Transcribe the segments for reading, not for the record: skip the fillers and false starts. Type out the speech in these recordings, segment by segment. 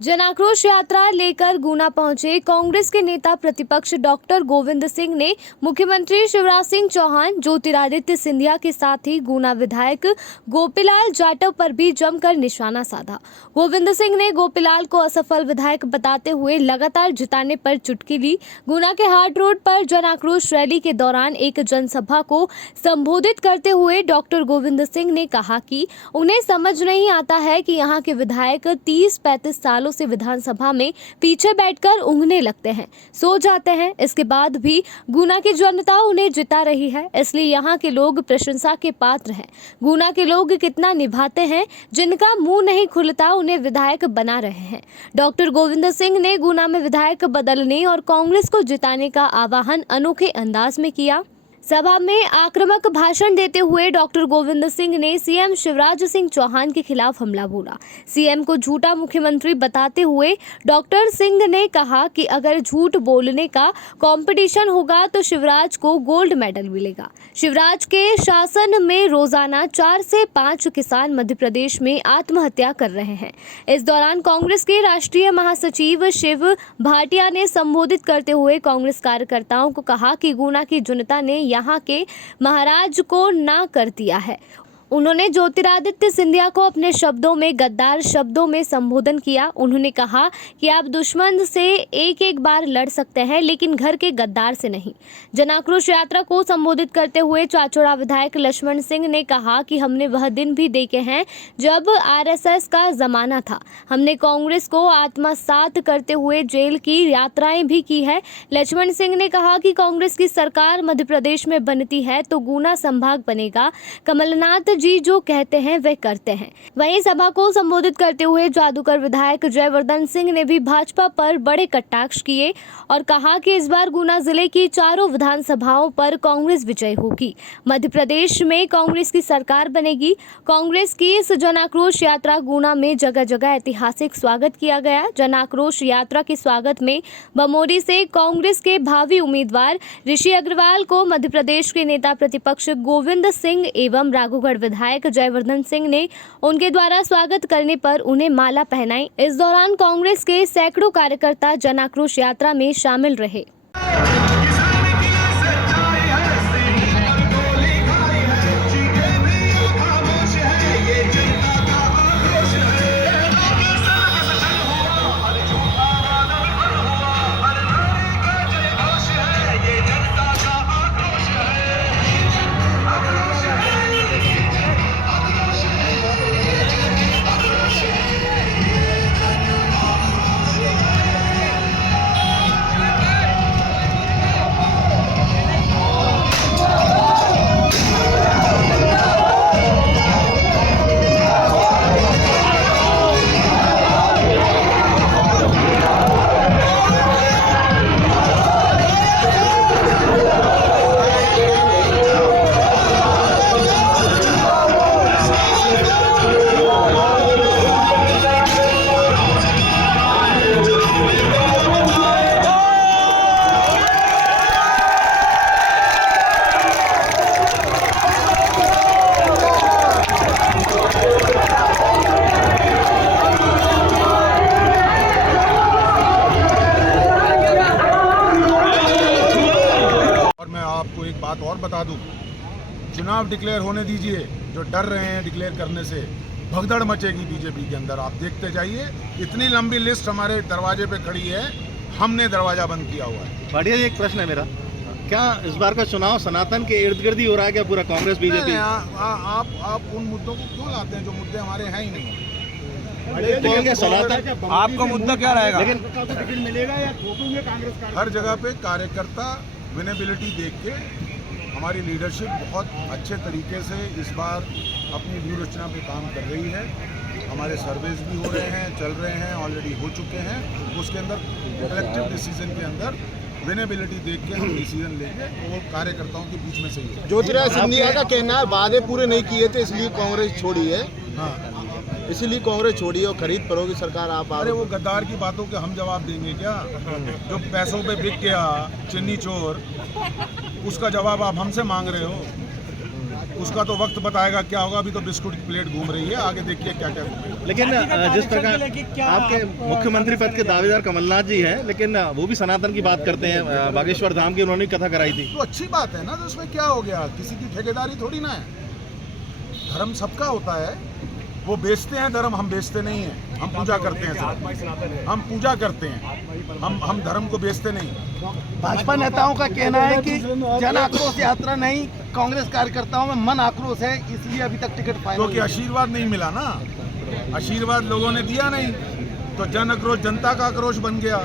जन आक्रोश यात्रा लेकर गुना पहुंचे कांग्रेस के नेता प्रतिपक्ष डॉक्टर गोविंद सिंह ने मुख्यमंत्री शिवराज सिंह चौहान, ज्योतिरादित्य सिंधिया के साथ ही गुना विधायक गोपीलाल जाटव पर भी जमकर निशाना साधा। गोविंद सिंह ने गोपीलाल को असफल विधायक बताते हुए लगातार जिताने पर चुटकी ली। गुना के हाट रोड पर जन आक्रोश रैली के दौरान एक जनसभा को संबोधित करते हुए डॉक्टर गोविंद सिंह ने कहा कि उन्हें समझ नहीं आता है कि यहाँ के विधायक 30-35 सालों से विधानसभा में पीछे बैठकर ऊँघने लगते हैं, सो जाते हैं। इसके बाद भी गुना की जनता उन्हें जिता रही है, इसलिए यहाँ के लोग प्रशंसा के पात्र हैं। गुना के लोग कितना निभाते हैं, जिनका मुंह नहीं खुलता उन्हें विधायक बना रहे हैं। डॉक्टर गोविंद सिंह ने गुना में विधायक बदलने और कांग्रेस को जिताने का आह्वान अनोखे अंदाज में किया। सभा में आक्रामक भाषण देते हुए डॉक्टर गोविंद सिंह ने सीएम शिवराज सिंह चौहान के खिलाफ हमला बोला। सीएम को झूठा मुख्यमंत्री बताते हुए डॉक्टर सिंह ने कहा कि अगर झूठ बोलने का कंपटीशन होगा तो शिवराज को गोल्ड मेडल मिलेगा। शिवराज के शासन में रोजाना 4 से 5 किसान मध्य प्रदेश में आत्महत्या कर रहे हैं। इस दौरान कांग्रेस के राष्ट्रीय महासचिव शिव भाटिया ने संबोधित करते हुए कांग्रेस कार्यकर्ताओं को कहा कि गुना की जनता ने यहाँ के महाराज को ना कर दिया है। उन्होंने ज्योतिरादित्य सिंधिया को अपने शब्दों में गद्दार शब्दों में संबोधन किया। उन्होंने कहा कि आप दुश्मन से एक बार लड़ सकते हैं, लेकिन घर के गद्दार से नहीं। जन आक्रोश यात्रा को संबोधित करते हुए चाचौड़ा विधायक लक्ष्मण सिंह ने कहा कि हमने वह दिन भी देखे हैं जब आरएसएस का जमाना था। हमने कांग्रेस को आत्मसात करते हुए जेल की यात्राएं भी की है। लक्ष्मण सिंह ने कहा कि कांग्रेस की सरकार मध्य प्रदेश में बनती है तो गुना संभाग बनेगा। कमलनाथ जी जो कहते हैं वे करते हैं। वहीं सभा को संबोधित करते हुए जादूगर विधायक जयवर्धन सिंह ने भी भाजपा पर बड़े कटाक्ष किए और कहा कि इस बार गुना जिले की चारों विधानसभाओं पर कांग्रेस विजयी होगी। मध्य प्रदेश में कांग्रेस की सरकार बनेगी। कांग्रेस की इस जन आक्रोश यात्रा गुना में जगह जगह ऐतिहासिक स्वागत किया गया। जन आक्रोश यात्रा के स्वागत में बमोरी से कांग्रेस के भावी उम्मीदवार ऋषि अग्रवाल को मध्य प्रदेश के नेता प्रतिपक्ष गोविंद सिंह एवं राघोगढ़ विधायक जयवर्धन सिंह ने उनके द्वारा स्वागत करने पर उन्हें माला पहनाई। इस दौरान कांग्रेस के सैकड़ों कार्यकर्ता जन आक्रोश यात्रा में शामिल रहे। आपको एक बात और बता दूं, चुनाव डिक्लेयर होने दीजिए। जो डर रहे हैं डिक्लेयर करने से, भगदड़ मचेगी बीजेपी के अंदर। आप देखते जाइए, इतनी लंबी लिस्ट हमारे दरवाजे पे खड़ी है, हमने दरवाजा बंद किया हुआ है। भाटिया जी, एक प्रश्न है मेरा, क्या इस बार का चुनाव सनातन के इर्द गिर्द ही हो रहा है क्या पूरा कांग्रेस बीजेपी? आप उन मुद्दों को क्यों लाते हैं जो मुद्दे हमारे हैं ही नहीं? लेकिन क्या सनातन आपका मुद्दा क्या रहेगा? लेकिन टिकट मिलेगा या ठोकेंगे कांग्रेस का? हर जगह पे कार्यकर्ता विनेबिलिटी देख के हमारी लीडरशिप बहुत अच्छे तरीके से इस बार अपनी व्यू रचना पे काम कर रही है। हमारे सर्वेज भी हो रहे हैं, चल रहे हैं, ऑलरेडी हो चुके हैं। उसके अंदर कलेक्टिव डिसीजन के अंदर विनेबिलिटी देख के हम डिसीजन लेंगे, वो कार्यकर्ताओं के बीच में सही है। ज्योतिरादित्य सिंधिया का कहना है वादे पूरे नहीं किए थे इसलिए कांग्रेस छोड़ी है। हाँ, इसीलिए कांग्रेस छोड़ी और खरीद पर होगी सरकार। आप अरे वो गद्दार की बातों के हम जवाब देंगे क्या? जो पैसों पे बिक गया, चिन्नी चोर, उसका जवाब आप हमसे मांग रहे हो? उसका तो वक्त बताएगा क्या होगा। अभी तो बिस्कुट की प्लेट घूम रही है, आगे देखिए क्या क्या घूमेगा। लेकिन जिस प्रकार आपके मुख्यमंत्री पद के दावेदार कमलनाथ जी हैं, लेकिन वो भी सनातन की बात करते हैं। बागेश्वर धाम की उन्होंने कथा कराई थी। तो अच्छी बात है ना, तो उसमें क्या हो गया, किसी की ठेकेदारी थोड़ी ना है। धर्म सबका होता है, वो बेचते हैं धर्म, हम बेचते नहीं हैं। हम पूजा करते हैं सर, हम पूजा करते हैं, हम धर्म को बेचते नहीं। भाजपा नेताओं का कहना है कि जन आक्रोश यात्रा नहीं, कांग्रेस कार्यकर्ताओं में मन आक्रोश है, इसलिए अभी तक टिकट फाइनल। क्योंकि आशीर्वाद नहीं मिला ना, आशीर्वाद लोगों ने दिया नहीं, तो जन आक्रोश जनता का आक्रोश बन गया।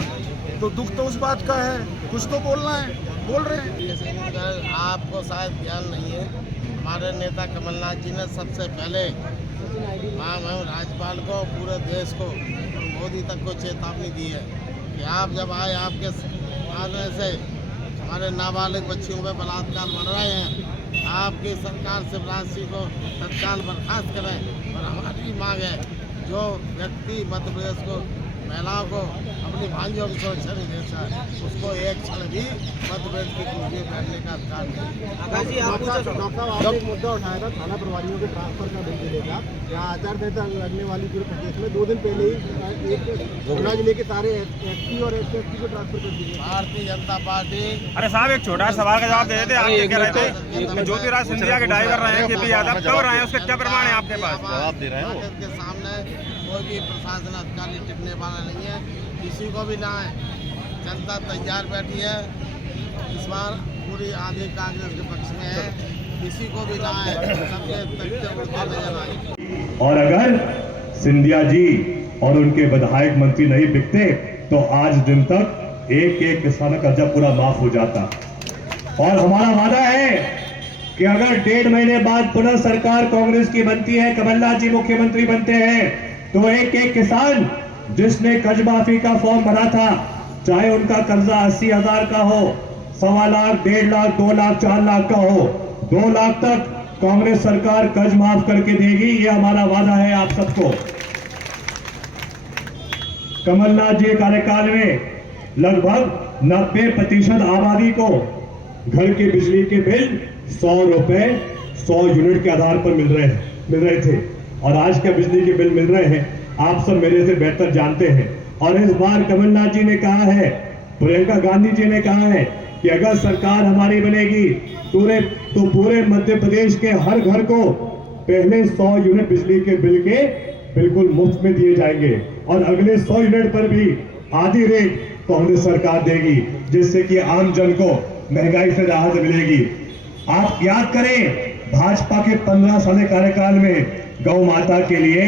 तो दुख तो उस बात का है, कुछ तो बोलना है, बोल रहे हैं। आपको शायद ज्ञान नहीं है, हमारे नेता कमलनाथ जी ने सबसे पहले महामहिम राज्यपाल को, पूरे देश को, मोदी तक को चेतावनी दी है कि आप जब आए, आपके आने से हमारे नाबालिग बच्चियों में बलात्कार बढ़ रहे हैं। आपकी सरकार शिवराज सिंह को तत्काल बर्खास्त करें। और हमारी मांग है, जो व्यक्ति मध्य प्रदेश को, महिलाओं को अपनी भांजियों की सुरक्षा नहीं देता है, उसको एक क्षण भी मध्य प्रदेश की कुर्सी बैठने का अधिकार नहीं। डॉक्टर मुद्दा उठाया था थाना प्रभारियों के ट्रांसफर का बिल लेगा। यहाँ आचार संहिता लगने वाली पूरे प्रदेश में 2 दिन पहले ही एक गुना जिले के सारे एसपी और एसएसपी को ट्रांसफर कर दिए। भारतीय जनता पार्टी। अरे साहब, एक छोटा सवाल का जवाब दे देते। आप कह रहे थे कि ज्योतिराज सिंधिया के ड्राइवर रहे हैं केपी यादव, कब रहे हैं, उसका क्या प्रमाण है आपके पास? जवाब दे रहे हैं वो। के सामने कोई भी प्रशासन अधिकारी टिकने वाला नहीं है, किसी को भी ना है। जनता तैयार बैठी है, इस बार पूरी आधी कांग्रेस के पक्ष में है, किसी को भी ना है, सबके तकते उड़ते नजर आए। और अगर सिंधिया जी और उनके विधायक मंत्री नहीं बिकते तो आज दिन तक एक एक किसान का कर्जा पूरा माफ हो जाता। और हमारा वादा है कि अगर 1.5 महीने बाद पुनः सरकार कांग्रेस की बनती है, कमलनाथ जी मुख्यमंत्री बनते हैं, तो एक एक किसान जिसने कर्ज माफी का फॉर्म भरा था, चाहे उनका कर्जा 80,000 का हो, 1.25 लाख, 1.5 लाख, 2 लाख, 4 लाख का हो, 2 लाख तक कांग्रेस सरकार कर्ज माफ करके देगी। ये हमारा वादा है आप सबको। कमलनाथ जी कार्यकाल में लगभग 90% आबादी को घर के बिजली के बिल 100 रुपए 100 यूनिट के आधार पर मिल रहे थे, और आज क्या बिजली के बिल मिल रहे हैं आप सब मेरे से बेहतर जानते हैं। और इस बार कमलनाथ जी ने कहा है, प्रियंका गांधी जी ने कहा है कि अगर सरकार हमारी बनेगी तो पूरे मध्य प्रदेश के हर घर को पहले 100 यूनिट बिजली के बिल के बिल्कुल मुफ्त में दिए जाएंगे, और अगले 100 यूनिट पर भी आधी रेट कांग्रेस सरकार देगी, जिससे कि आम जन को महंगाई से राहत मिलेगी। आप याद करें, भाजपा के 15 साल कार्यकाल में गौ माता के लिए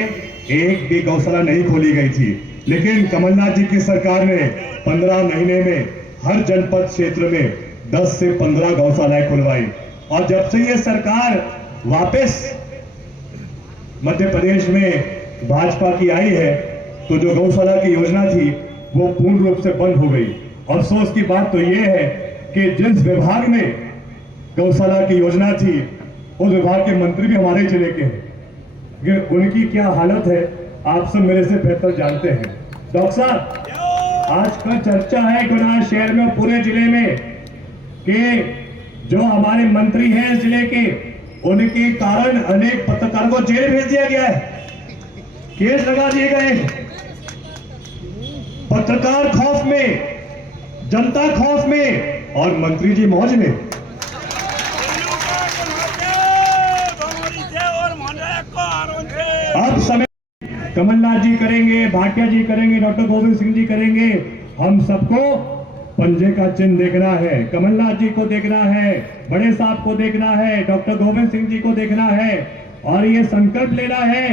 एक भी गौशाला नहीं खोली गई थी, लेकिन कमलनाथ जी की सरकार ने 15 महीने में हर जनपद क्षेत्र में 10 से 15 गौशालाएं खुलवाई। और जब से ये सरकार वापस मध्य प्रदेश में भाजपा की आई है, तो जो गौशाला की योजना थी वो पूर्ण रूप से बंद हो गई। अफसोस की बात तो ये है कि जिस विभाग में गौशाला की योजना थी, उस विभाग के मंत्री भी हमारे जिले के हैं, उनकी क्या हालत है आप सब मेरे से बेहतर जानते हैं। डॉक्टर साहब, आज का चर्चा है गुना शहर में और पूरे जिले में कि जो हमारे मंत्री हैं इस जिले के, उनके कारण अनेक पत्रकारों को जेल भेज दिया गया है, केस लगा दिए गए। पत्रकार खौफ में, जनता खौफ में, और मंत्री जी मौज में। अब समय कमलनाथ जी करेंगे, भाटिया जी करेंगे, डॉक्टर गोविंद सिंह जी करेंगे, हम सबको पंजे का चिन्ह देखना है। कमलनाथ जी को देखना है, बड़े साहब को देखना है, डॉक्टर गोविंद सिंह जी को देखना है, और ये संकल्प लेना है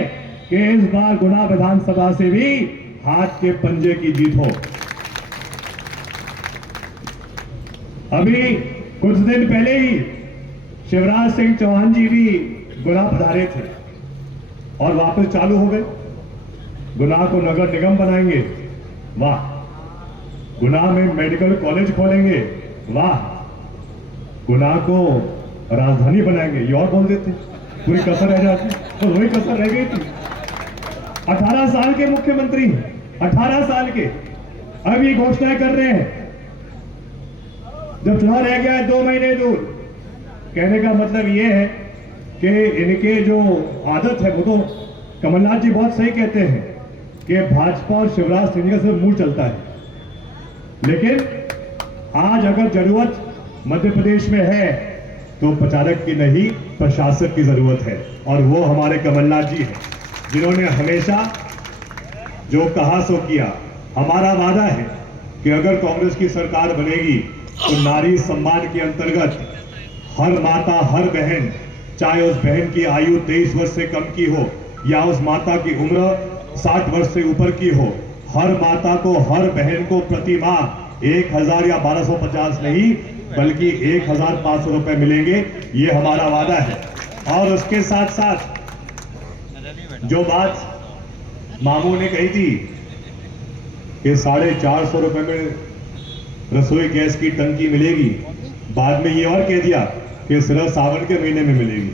कि इस बार गुना विधानसभा से भी हाथ के पंजे की जीत हो। अभी कुछ दिन पहले ही शिवराज सिंह चौहान जी भी गुना पधारे थे और वापस चालू हो गए। गुना को नगर निगम बनाएंगे, वाह। गुना में मेडिकल कॉलेज खोलेंगे, वाह। गुना को राजधानी बनाएंगे, ये और बोल देते, पूरी कसर रह जाती, तो वही कसर रह गई थी। 18 साल के मुख्यमंत्री, 18 साल के, अब ये घोषणाएं कर रहे हैं। जब चुनाव रह गया है 2 महीने दूर, कहने का मतलब ये है कि इनके जो आदत है, वो तो कमलनाथ जी बहुत सही कहते हैं कि भाजपा और शिवराज सिंह का सिर्फ मूड चलता है, लेकिन आज अगर जरूरत मध्य प्रदेश में है तो प्रचारक की नहीं, प्रशासक की जरूरत है, और वो हमारे कमलनाथ जी हैं, जिन्होंने हमेशा जो कहा सो किया। हमारा वादा है कि अगर कांग्रेस की सरकार बनेगी तो नारी सम्मान के अंतर्गत हर माता, हर बहन, चाहे उस बहन की आयु 23 वर्ष से कम की हो या उस माता की उम्र 60 वर्ष से ऊपर की हो, हर माता को, हर बहन को प्रति माह 1000 या 1250 नहीं बल्कि 1500 रुपए मिलेंगे। ये हमारा वादा है। और उसके साथ साथ जो बात मामू ने कही थी कि 450 रुपए में रसोई गैस की टंकी मिलेगी, बाद में ये और कह दिया कि सिर्फ सावन के महीने में मिलेगी,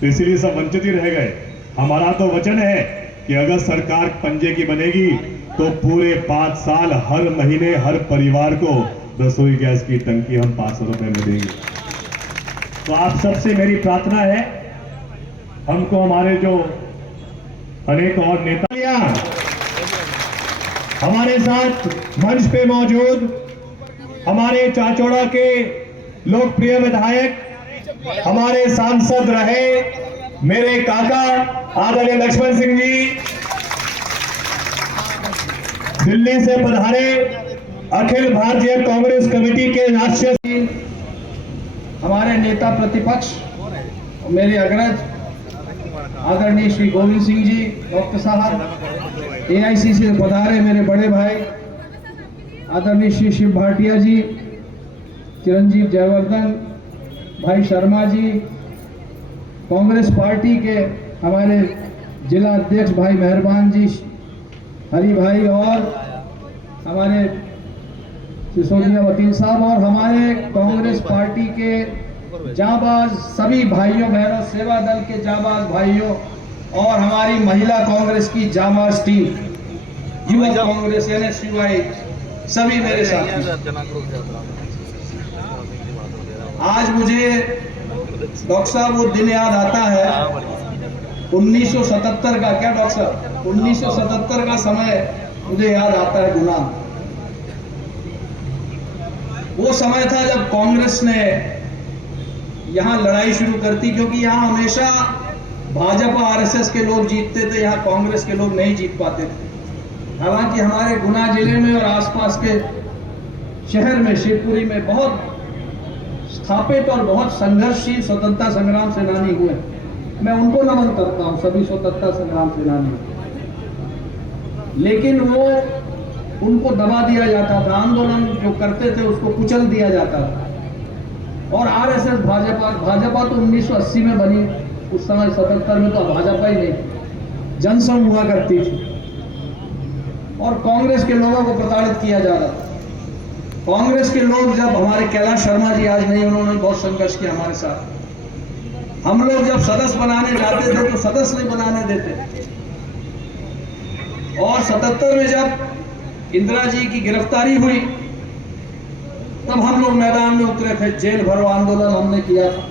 तो इसीलिए सब वंचित ही रह गए। हमारा तो वचन है कि अगर सरकार पंजे की बनेगी तो पूरे 5 साल हर महीने हर परिवार को रसोई गैस की टंकी हम 500 रुपए में देंगे। तो आप सबसे मेरी प्रार्थना है, हमको हमारे जो अनेक और नेता हमारे साथ मंच पे मौजूद हमारे चाचौड़ा के लोकप्रिय विधायक, हमारे सांसद रहे मेरे काका आदरणीय लक्ष्मण सिंह जी, दिल्ली से पधारे अखिल भारतीय कांग्रेस कमेटी के राष्ट्रीय, हमारे नेता प्रतिपक्ष मेरे अग्रज आदरणीय श्री गोविंद सिंह जी डॉक्टर साहब, एआईसी से पधारे मेरे बड़े भाई आदरणीय श्री शिव भाटिया जी, चिरंजीव जयवर्धन, भाई शर्मा जी, कांग्रेस पार्टी के हमारे जिला अध्यक्ष भाई मेहरबान जी, हरी भाई, और हमारे सिसोदिया वकील साहब, और हमारे कांग्रेस पार्टी के जाबाज सभी भाइयों बहनों, सेवा दल के जाबाज भाइयों, और हमारी महिला कांग्रेस की जाबाज टीम, युवा कांग्रेस NSUI, सभी मेरे साथ। आज मुझे डॉक्टर साहब वो दिन याद आता है 1977 का, क्या डॉक्टर साहब 1977 का समय मुझे याद आता है गुलाम। वो समय था जब कांग्रेस ने यहाँ लड़ाई शुरू करती, क्योंकि यहाँ हमेशा भाजपा RSS के लोग जीतते थे, यहाँ कांग्रेस के लोग नहीं जीत पाते थे। हालांकि हमारे गुना जिले में और आसपास के शहर में, शिवपुरी में बहुत स्थापित और बहुत संघर्षशील स्वतंत्रता संग्राम सेनानी हुए। मैं उनको नमन करता हूँ, सभी स्वतंत्रता संग्राम सेनानी, लेकिन वो उनको दबा दिया जाता था, आंदोलन जो करते थे उसको कुचल दिया जाता था। और RSS भाजपा तो 1980 में बनी, उस समय 77 में तो भाजपा ही नहीं, जनसंघ हुआ करती थी, और कांग्रेस के लोगों को प्रताड़ित किया जा रहा था। कांग्रेस के लोग जब, हमारे कैलाश शर्मा जी आज नहीं, उन्होंने बहुत संघर्ष किया हमारे साथ। हम लोग जब सदस्य बनाने जाते थे तो सदस्य नहीं बनाने देते, और 77 में जब इंदिरा जी की गिरफ्तारी हुई तब हम लोग मैदान में उतरे थे, जेल भरो आंदोलन हमने किया था।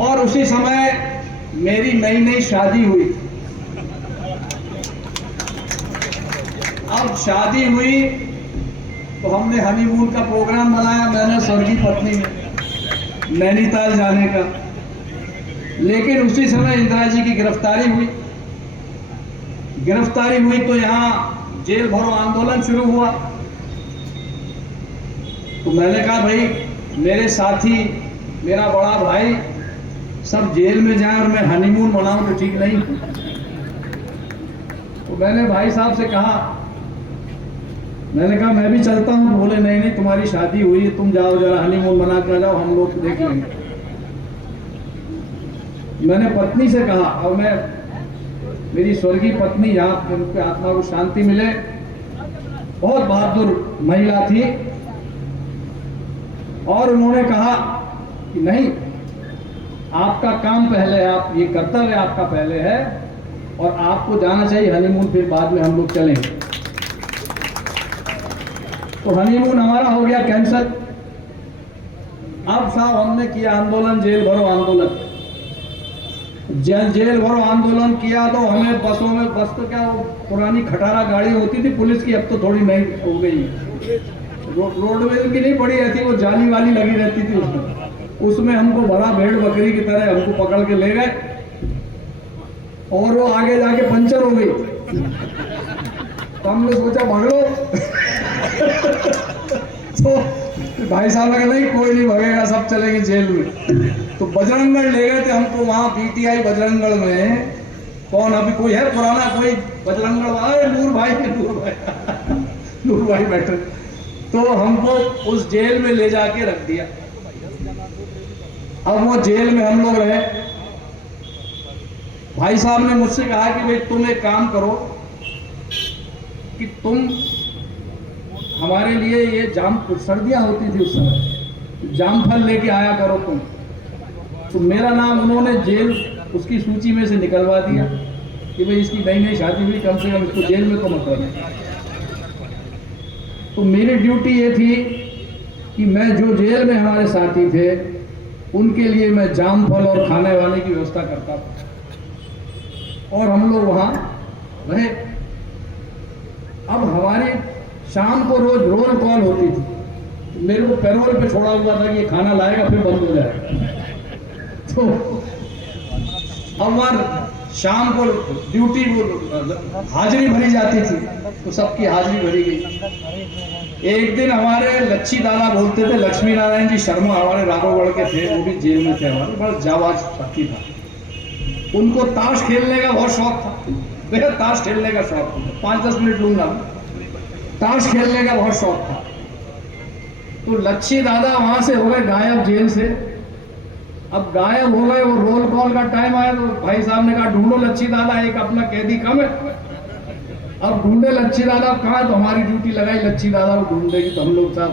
और उसी समय मेरी नई नई शादी हुई। अब शादी हुई तो हमने हनीमून का प्रोग्राम बनाया, मैंने स्वर्गीय पत्नी में नैनीताल जाने का। लेकिन उसी समय इंदिरा जी की गिरफ्तारी हुई। तो यहाँ जेल भरो आंदोलन शुरू हुआ। तो मैंने कहा भाई मेरे साथी, मेरा बड़ा भाई सब जेल में जाए और मैं हनीमून मनाऊं तो ठीक नहीं। तो मैंने भाई साहब से कहा, मैंने कहा मैं भी चलता हूं। तो बोले नहीं नहीं, तुम्हारी शादी हुई है, तुम जाओ जरा हनीमून मना के आ जाओ, हम लोग देख लेंगे। मैंने पत्नी से कहा, और मैं, मेरी स्वर्गीय पत्नी, यहाँ उनके आत्मा को शांति मिले, बहुत बहादुर महिला थी, और उन्होंने कहा कि नहीं, आपका काम पहले है, आप ये कर्तव्य आपका पहले है, और आपको जाना चाहिए हनीमून, फिर बाद में हम लोग चलेंगे। तो हनीमून हमारा हो गया कैंसिल। अब साहब हमने किया आंदोलन, जेल भरो आंदोलन। जेल भरो आंदोलन किया तो हमें बसों में, बस तो क्या वो पुरानी खटारा गाड़ी होती थी पुलिस की, अब तो थोड़ी नई हो गई। रोडवेज की नहीं पड़ी रहती, वो जाली वाली लगी रहती थी उसमें हमको भरा भेड़ बकरी की तरह हमको पकड़ के ले गए और वो आगे जाके पंचर हो गई। तो हमने सोचा भाग लो। तो भाई साहब ने कहा नहीं कोई नहीं भगेगा, सब चलेंगे जेल में। तो बजरंगगढ़ ले गए थे हमको, वहाँ पीटीआई बजरंगगढ़ में कौन अभी कोई है पुराना, कोई बजरंगगढ़ वाला, नूर भाई बैठे। तो हमको उस जेल में ले जाके रख दिया। अब वो जेल में हम लोग रहे। भाई साहब ने मुझसे कहा कि भाई तुम एक काम करो कि तुम हमारे लिए ये जाम, सर्दियां होती थी उस समय, जामफल लेके आया करो तुम। तो मेरा नाम उन्होंने जेल उसकी सूची में से निकलवा दिया कि भाई इसकी नई नई शादी हुई, कम से कम इसको जेल में तो मत करना। तो मेरी ड्यूटी ये थी कि मैं जो जेल में हमारे साथी थे उनके लिए मैं जामफल और खाने वाने की व्यवस्था करता था और हम लोग वहाँ रहे। अब हमारी शाम को रोज रोल कॉल होती थी, मेरे को पैरोल पे छोड़ा हुआ था कि ये खाना लाएगा फिर बंद हो जाएगा। तो अब वहाँ शाम को ड्यूटी को हाजिरी भरी जाती थी, तो सबकी हाजिरी भरी गई। एक दिन हमारे लच्छी दादा बोलते थे, लक्ष्मी नारायण जी शर्मा हमारे राघवगढ़ के थे, वो भी जेल में थे, हमारे बड़ा जाबाज साथी था। उनको ताश खेलने का बहुत शौक था, देखा ताश खेलने का शौक था, 5-10 मिनट लूंगा, ताश खेलने का बहुत शौक था। तो लच्छी दादा वहां से हो गए गायब जेल से। अब गायब हो गए, वो रोल कॉल का टाइम आया तो भाई साहब ने कहा ढूंढो लच्छी दादा, एक अपना कैदी कम है। अब ढूंढे लच्छी दादा कहाँ, तो हमारी ड्यूटी लगाई लच्छी दादा को ढूंढने की। तो हम लोग साहब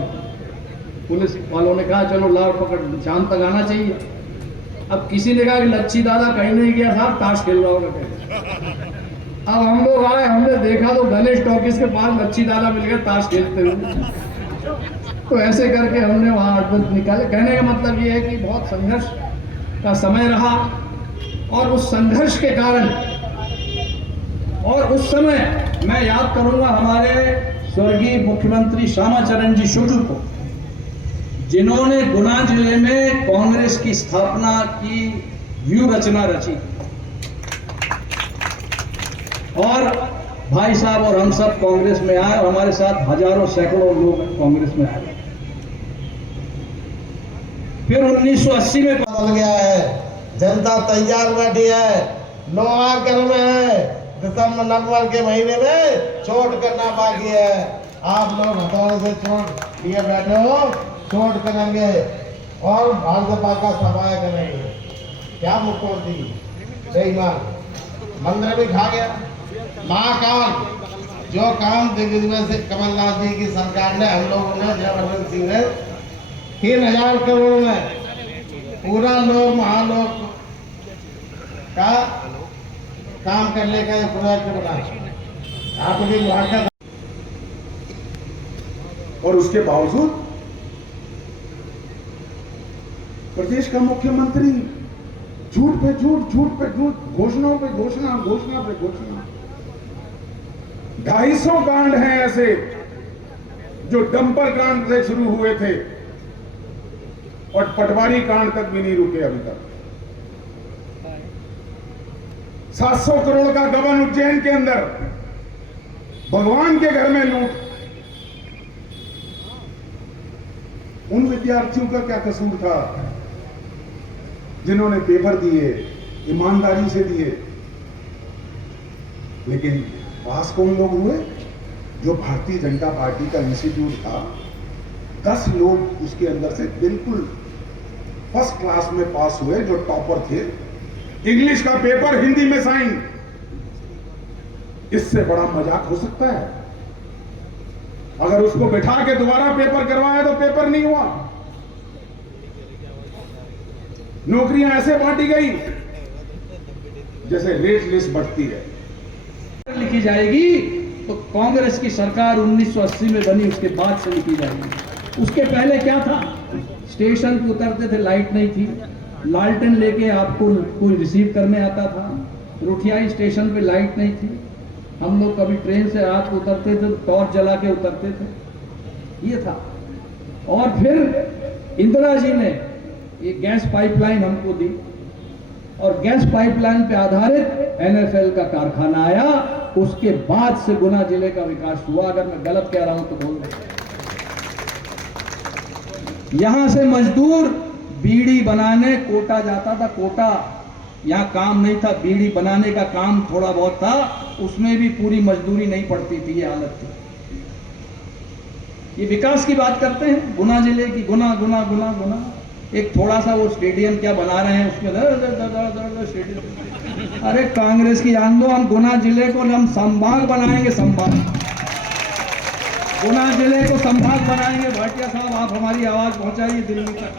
पुलिस वालों ने कहा चलो लाओ पकड़, शाम तक आना चाहिए। अब किसी ने कहा कि लच्छी दादा कहीं नहीं गया साहब, ताश खेल रहा होगा। अब हम लोग आए, हमने देखा तो गणेश टॉकीज के पास लच्छी दादा मिल गए ताश खेलते हुए। तो ऐसे करके हमने वहाँ अद्भुत निकाले। कहने का मतलब ये है कि बहुत संघर्ष का समय रहा और उस संघर्ष के कारण, और उस समय मैं याद करूंगा हमारे स्वर्गीय मुख्यमंत्री श्यामाचरण जी शुक्ल को, जिन्होंने गुना जिले में कांग्रेस की स्थापना की व्यू रचना रची। और भाई साहब और हम सब कांग्रेस में आए और हमारे साथ हजारों सैकड़ों लोग कांग्रेस में आए। फिर 1980 में बदल गया है, जनता तैयार बैठी है, लोहागढ़ में है, दिसंबर नवंबर के महीने में चोट करना बाकी है। आप लोग हथौड़े से चोट लिए बैठे हो, चोट करेंगे और भाजपा का सफाया करेंगे। क्या मुख्यमंत्री बेईमान, मंदिर भी खा गया। महाकाल जो काम दिग्विजय से कमलनाथ जी की सरकार ने, हम लोगों ने, जयवर्धन सिंह ने 3000 करोड़ में पूरा लोक महालोक का काम करने का प्रोजेक्ट बना। आपकी और उसके बावजूद प्रदेश का मुख्यमंत्री झूठ पे झूठ, झूठ पे झूठ, घोषणाओं पे घोषणा, घोषणा पे घोषणा। 250 कांड हैं ऐसे जो डंपर कांड से शुरू हुए थे और पटवारी कांड तक भी नहीं रुके अभी तक। 700 करोड़ का गबन उज्जैन के अंदर, भगवान के घर में लूट। उन विद्यार्थियों का क्या कसूर था जिन्होंने पेपर दिए, ईमानदारी से दिए, लेकिन पास कौन लोग हुए? जो भारतीय जनता पार्टी का इंस्टीट्यूट था, 10 लोग उसके अंदर से बिल्कुल फर्स्ट क्लास में पास हुए, जो टॉपर थे। इंग्लिश का पेपर हिंदी में साइन। इससे बड़ा मजाक हो सकता है? अगर उसको बिठा के दोबारा पेपर करवाया तो पेपर नहीं हुआ। नौकरियां ऐसे बांटी गई जैसे रेट लिस्ट बढ़ती है। लिखी जाएगी तो कांग्रेस की सरकार 1980 में बनी, उसके बाद से लिखी जाएगी। उसके पहले क्या था? स्टेशन पे उतरते थे, लाइट नहीं थी, लालटेन लेके आपको कोई रिसीव करने आता था। रुठियाई स्टेशन पे लाइट नहीं थी, हम लोग कभी ट्रेन से रात को उतरते थे, टॉर्च जला के उतरते थे, ये था। और फिर इंदिरा जी ने ये गैस पाइपलाइन हमको दी, और गैस पाइपलाइन पे आधारित NFL का कारखाना आया। उसके बाद से गुना जिले का विकास हुआ। अगर मैं गलत कह रहा हूं तो बोल दें। यहां से मजदूर बीड़ी बनाने कोटा जाता था। कोटा यहां काम नहीं था, बीड़ी बनाने का काम थोड़ा बहुत था, उसमें भी पूरी मजदूरी नहीं पड़ती थी। ये हालत थी। ये विकास की बात करते हैं गुना जिले की। गुना गुना गुना गुना एक थोड़ा सा वो स्टेडियम क्या बना रहे हैं, उसमें स्टेडियम। अरे कांग्रेस की आन दो, हम गुना जिले को हम संभाग बनाएंगे। संभाग, गुना जिले को संभाग बनाएंगे। भाटिया साहब, आप हमारी आवाज पहुंचाइए दिल्ली तक।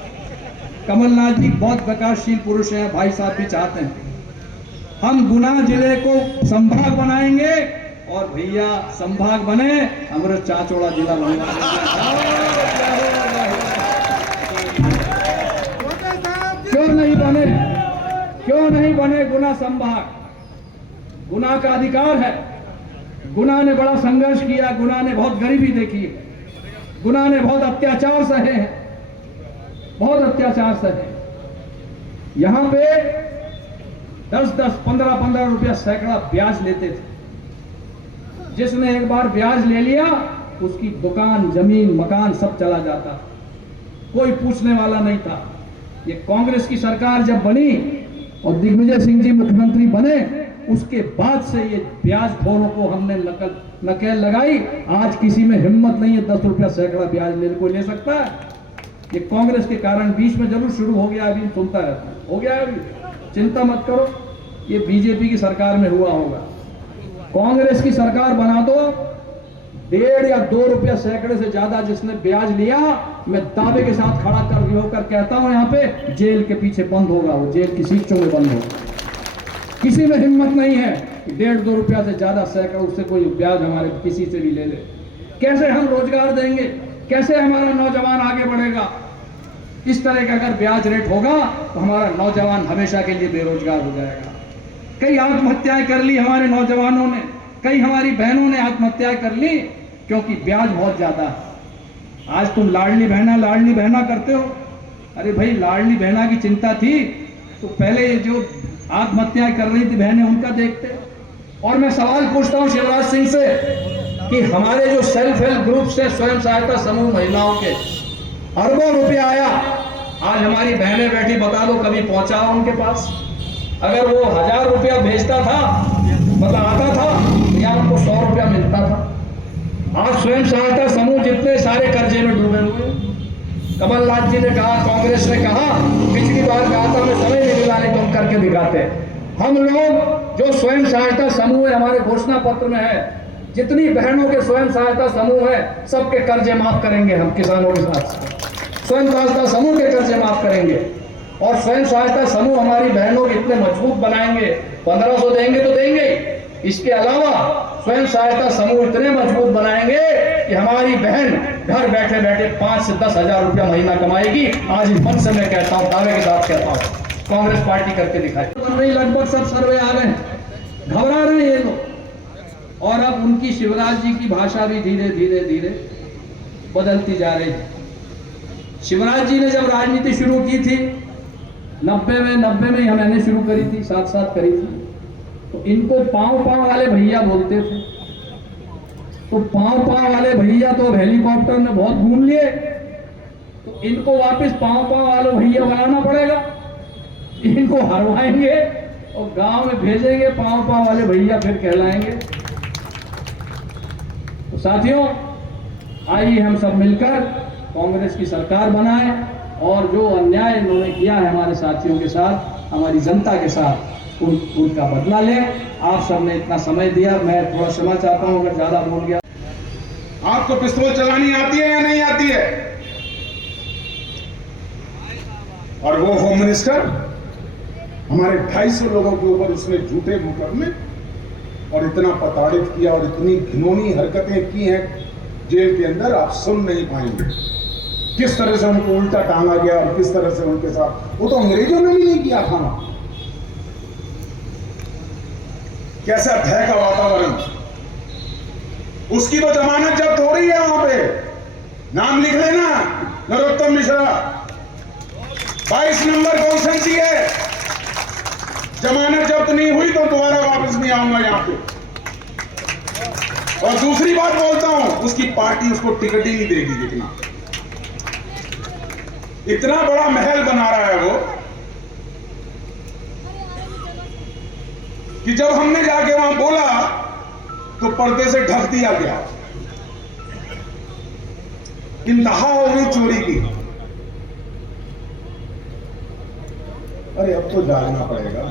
कमलनाथ जी बहुत विकासशील पुरुष हैं, भाई साहब भी चाहते हैं हम गुना जिले को संभाग बनाएंगे, और भैया संभाग बने अमृत चाचौड़ा जिला बनेगा। क्यों नहीं बने, क्यों नहीं बने गुना संभाग? गुना का अधिकार है। गुना ने बड़ा संघर्ष किया, गुना ने बहुत गरीबी देखी है, गुना ने बहुत अत्याचार सहे हैं, बहुत अत्याचार सहे। यहां पे 10-10, 15-15 रुपया सैकड़ा ब्याज लेते थे। जिसने एक बार ब्याज ले लिया उसकी दुकान, जमीन, मकान सब चला जाता, कोई पूछने वाला नहीं था। ये कांग्रेस की सरकार जब बनी और दिग्विजय सिंह जी मुख्यमंत्री बने, उसके बाद से ये ब्याज खोरों को हमने नकेल लगाई। आज किसी में हिम्मत नहीं है 10 रुपया सैकड़ा ब्याज लेने को ले सकता है। ये कांग्रेस के कारण बीच में जरूर शुरू हो गया, अभी सुनता रहता है, हो गया अभी, चिंता मत करो, ये बीजेपी की सरकार में हुआ होगा। कांग्रेस की सरकार बना दो, 1.5 या 2 रुपया सैकड़े से ज्यादा जिसने ब्याज लिया, मैं दावे के साथ खड़ा कर होकर कहता हूं यहाँ पे जेल के पीछे बंद होगा, वो जेल की सीटों में बंद होगा। किसी में हिम्मत नहीं है कि 1.5-2 रुपया से ज्यादा सैकड़ा उससे कोई ब्याज हमारे किसी से भी ले ले। कैसे हम रोजगार देंगे, कैसे हमारा नौजवान आगे बढ़ेगा? इस तरह का अगर ब्याज रेट होगा तो हमारा नौजवान हमेशा के लिए बेरोजगार हो जाएगा। कई आत्महत्याएं कर ली हमारे नौजवानों ने, कई हमारी बहनों ने आत्महत्याएं कर ली क्योंकि ब्याज बहुत ज्यादा है। आज तुम लाडली बहना करते हो। अरे भाई, लाडली बहना की चिंता थी तो पहले जो आत्महत्याएं कर रही थी बहनें, उनका देखते। और मैं सवाल पूछता हूं शिवराज सिंह से कि हमारे जो सेल्फ हेल्प ग्रुप से स्वयं सहायता समूह महिलाओं के अरबों रुपया आया, आज हमारी बहनें बैठी, बता दो कभी पहुंचा उनके पास? अगर वो 1000 रुपया भेजता था, मतलब आता था, या उनको 100 रुपया मिलता था। आज स्वयं सहायता समूह जितने सारे कर्जे में डूबे हुए। कमलनाथ जी ने कहा, कांग्रेस ने कहा, पिछली बार कहा था मैं समय नहीं मिला, नहीं तुम करके दिखाते। हम लोग जो स्वयं सहायता समूह है, हमारे घोषणा पत्र में है, जितनी बहनों के स्वयं सहायता समूह है सबके कर्जे माफ करेंगे हम किसानों के साथ। स्वयं सहायता समूह के कर्जे माफ करेंगे और स्वयं सहायता समूह हमारी बहनों को इतने मजबूत बनाएंगे, 1500 देंगे तो देंगे। इसके अलावा स्वयं सहायता समूह इतने मजबूत बनाएंगे कि हमारी बहन घर बैठे बैठे 5 से 10 हजार रुपया महीना कमाएगी। आज इस मंच से मैं कहता हूँ, दावे के साथ कहता हूँ, कांग्रेस पार्टी करके दिखाई। लगभग सब सर्वे आ गए, घबरा रहे हैं ये लोग। और अब उनकी शिवराज जी की भाषा भी धीरे धीरे धीरे बदलती जा रही है। शिवराज जी ने जब राजनीति शुरू की थी 90 में ही मैंने शुरू करी थी, साथ करी थी, तो इनको पांव वाले भैया बोलते थे। तो पांव वाले भैया तो हेलीकॉप्टर में बहुत घूम लिए, तो इनको वापस पांव वाले भैया बनाना पड़ेगा। इनको हरवाएंगे और गांव में भेजेंगे, पांव वाले भैया फिर कहलाएंगे। तो साथियों, आइए हम सब मिलकर कांग्रेस की सरकार बनाएं और जो अन्याय इन्होंने किया है हमारे साथियों के साथ, हमारी जनता के साथ, उनका बदला लें। आप सबने इतना समय दिया, मैं थोड़ा क्षमा चाहता हूं अगर ज्यादा बोल गया। आपको पिस्तौल चलानी आती है या नहीं आती है? और वो होम मिनिस्टर हमारे 250 लोगों के ऊपर उसने झूठे मुकदमे और इतना प्रताड़ित किया और इतनी घिनौनी हरकतें की हैं जेल के अंदर, आप सुन नहीं पाएंगे। किस तरह से उनको उल्टा टांगा गया और किस तरह से उनके साथ, वो तो अंग्रेजों ने भी नहीं किया था ना। कैसा भय का वातावरण, उसकी तो जमानत जब्त हो रही है वहां पे, नाम लिख लेना नरोत्तम मिश्रा, 22 नंबर कॉन्सेंसी है, जमानत जब्त नहीं हुई तो दोबारा वापस नहीं आऊंगा यहां पे। और दूसरी बात बोलता हूं, उसकी पार्टी उसको टिकट ही नहीं देगी। देखना, इतना बड़ा महल बना रहा है वो कि जब हमने जाके वहां बोला तो पर्दे से ढक दिया गया। इंतहा हो गई चोरी की। अरे अब तो जागना पड़ेगा।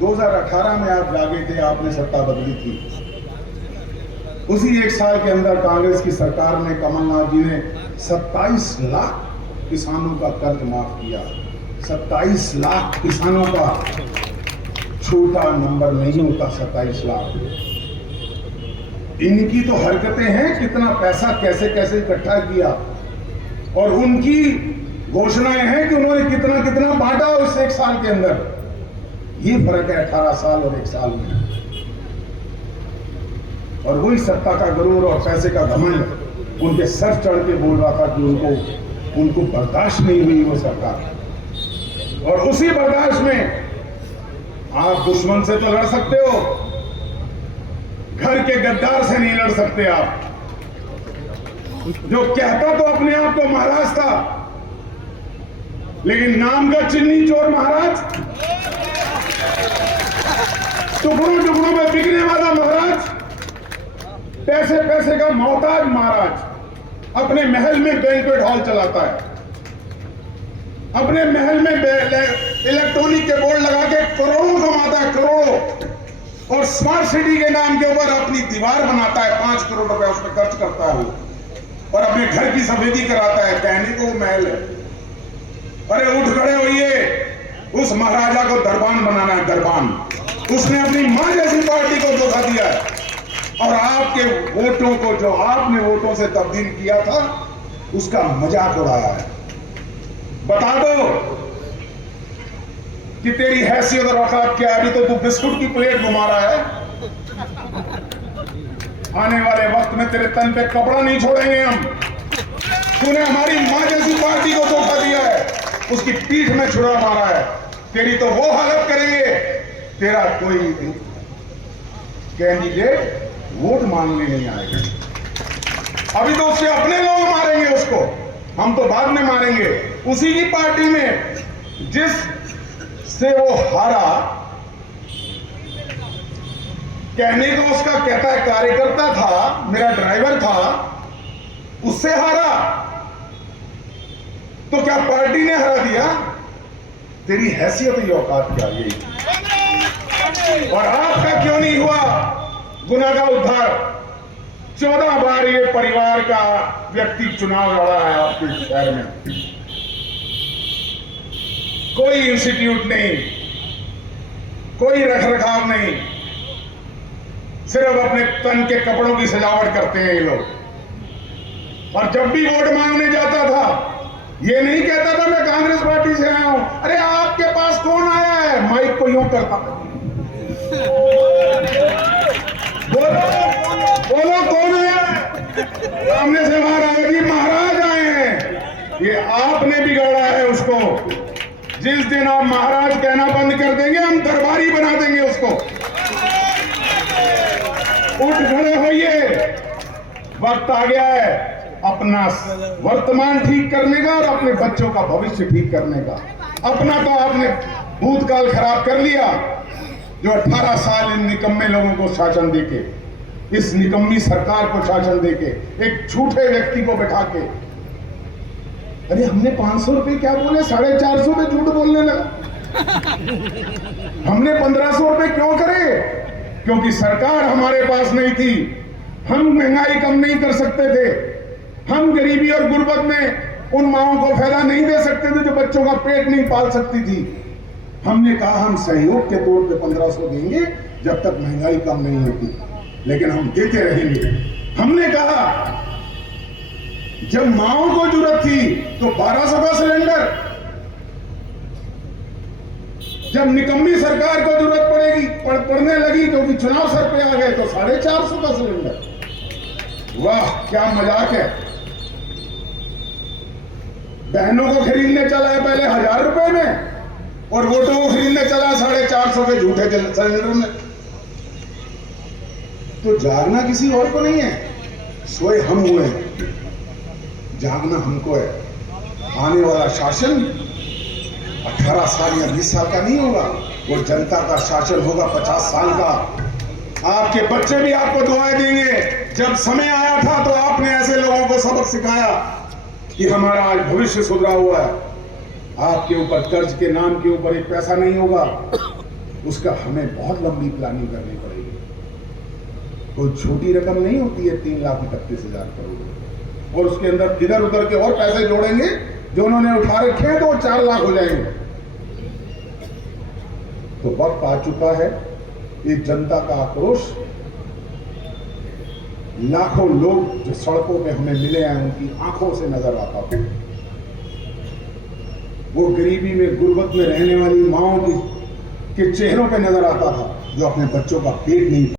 2018 में आप जागे थे, आपने सत्ता बदली थी। उसी एक साल के अंदर कांग्रेस की सरकार ने, कमलनाथ जी ने 27 लाख किसानों का कर्ज माफ किया। 27 लाख किसानों का, छोटा नंबर नहीं होता 27 लाख। इनकी तो हरकतें हैं, कितना पैसा कैसे कैसे इकट्ठा किया, और उनकी घोषणाएं हैं कि उन्होंने कितना कितना बांटा उस एक साल के अंदर। ये फर्क है 18 साल और एक साल में। और वही सत्ता का गरूर और पैसे का घमंड उनके सर चढ़ के बोल रहा था कि उनको बर्दाश्त नहीं हुई वो सरकार। और उसी बर्दाश्त में आप दुश्मन से तो लड़ सकते हो, घर के गद्दार से नहीं लड़ सकते आप। जो कहता तो अपने आप को महाराज था, लेकिन नाम का चिन्नी चोर महाराज, टुकड़ों टुकड़ों में बिकने वाला महाराज, पैसे पैसे का मोहताज महाराज, अपने महल में बैंक्वेट हॉल चलाता है, अपने महल में इलेक्ट्रॉनिक के बोर्ड लगा के करोड़ों कमाता है, करोड़ों। और स्मार्ट सिटी के नाम के ऊपर अपनी दीवार बनाता है, 5 करोड़ रुपए उस पर खर्च करता है वो, और अपने घर की सफेदी कराता है, कहने को महल है। अरे उठ खड़े होइए, उस महाराजा को दरबान बनाना है, दरबान। उसने अपनी मां जैसी पार्टी को धोखा दिया है, और आपके वोटों को, जो आपने वोटों से तब्दील किया था, उसका मजाक उड़ाया है। बता दो कि तेरी हैसियत और औकात क्या है। अभी तो तू बिस्कुट की प्लेट घुमा रहा है, आने वाले वक्त में तेरे तन पे कपड़ा नहीं छोड़ेंगे हम। तूने हमारी मां जैसी पार्टी को धोखा दिया है, उसकी पीठ में छुरा मारा है। तेरी तो वो हालत करेंगे, तेरा कोई कैंडिडेट वोट मांगने नहीं आएगा। अभी तो उसके अपने लोग मारेंगे उसको, हम तो बाद में मारेंगे। उसी की पार्टी में जिस से वो हारा, कहने को उसका कहता है कार्यकर्ता था, मेरा ड्राइवर था, उससे हारा, तो क्या पार्टी ने हरा दिया? तेरी हैसियत ही औकात क्या यही। और आपका क्यों नहीं हुआ गुना का उद्धार? 14 बार ये परिवार का व्यक्ति चुनाव लड़ा है आपके शहर में, कोई इंस्टीट्यूट नहीं, कोई रखरखाव नहीं, सिर्फ अपने तन के कपड़ों की सजावट करते हैं ये लोग। और जब भी वोट मांगने जाता था, ये नहीं कहता था मैं कांग्रेस पार्टी से आया हूं। अरे आपके पास कौन आया है? माइक को यूं करता, बोलो कौन आया? सामने से बाहर आया कि महाराज आए हैं। ये आपने बिगाड़ा है उसको। जिस दिन आप महाराज कहना बंद कर देंगे, हम दरबारी बना देंगे उसको। उठ खड़े होइए, वक्त आ गया है अपना वर्तमान ठीक करने का और अपने बच्चों का भविष्य ठीक करने का। अपना तो आपने भूतकाल खराब कर लिया, जो 18 साल इन निकम्मे लोगों को शासन देके, इस निकम्मी सरकार को शासन देके, एक झूठे व्यक्ति को बैठा के। अरे हमने 500 रुपए क्या बोले, 450 में झूठ बोलने लगा। हमने 1500 रुपए क्यों करे? क्योंकि सरकार हमारे पास नहीं थी, हम महंगाई कम नहीं कर सकते थे, हम गरीबी और गुर्बत में उन माओं को फायदा नहीं दे सकते थे जो बच्चों का पेट नहीं पाल सकती थी। हमने कहा हम सहयोग के तौर पे 1500 देंगे जब तक महंगाई कम नहीं होती, लेकिन हम देते रहेंगे। हमने कहा जब माओ को जरूरत थी तो 1200 का सिलेंडर, जब निकम्मी सरकार को जरूरत पड़ने लगी क्योंकि चुनाव सर पे आ गए तो 450 का सिलेंडर। वाह क्या मजाक है। बहनों को खरीदने चला है पहले 1000 रुपए में और वोटों को खरीदने चला 450 के झूठे सिलेंडर में। तो जागना किसी और को नहीं है, सोए हम हुए हैं, जागना हमको है। आने वाला शासन 18 साल या 20 साल का नहीं होगा, वो जनता का शासन होगा 50 साल का। आपके बच्चे भी आपको दुआएं देंगे। जब समय आया था तो आपने ऐसे लोगों को सबक सिखाया कि हमारा आज भविष्य सुधरा हुआ है। आपके ऊपर कर्ज के नाम के ऊपर एक पैसा नहीं होगा, उसका हमें बहुत लंबी प्लानिंग करनी पड़ेगी। कोई छोटी रकम नहीं होती है 3,31,000 करोड़, और उसके अंदर इधर उधर के और पैसे जोड़ेंगे जो उन्होंने उठा रखे हैं तो 4 लाख हो जाएंगे। तो वक्त आ चुका है, ये जनता का आक्रोश, लाखों लोग जो सड़कों पे हमें मिले हैं उनकी आंखों से नजर आता था। वो गरीबी में गुर्बत में रहने वाली माओं के चेहरों पे नजर आता था जो अपने बच्चों का पेट नहीं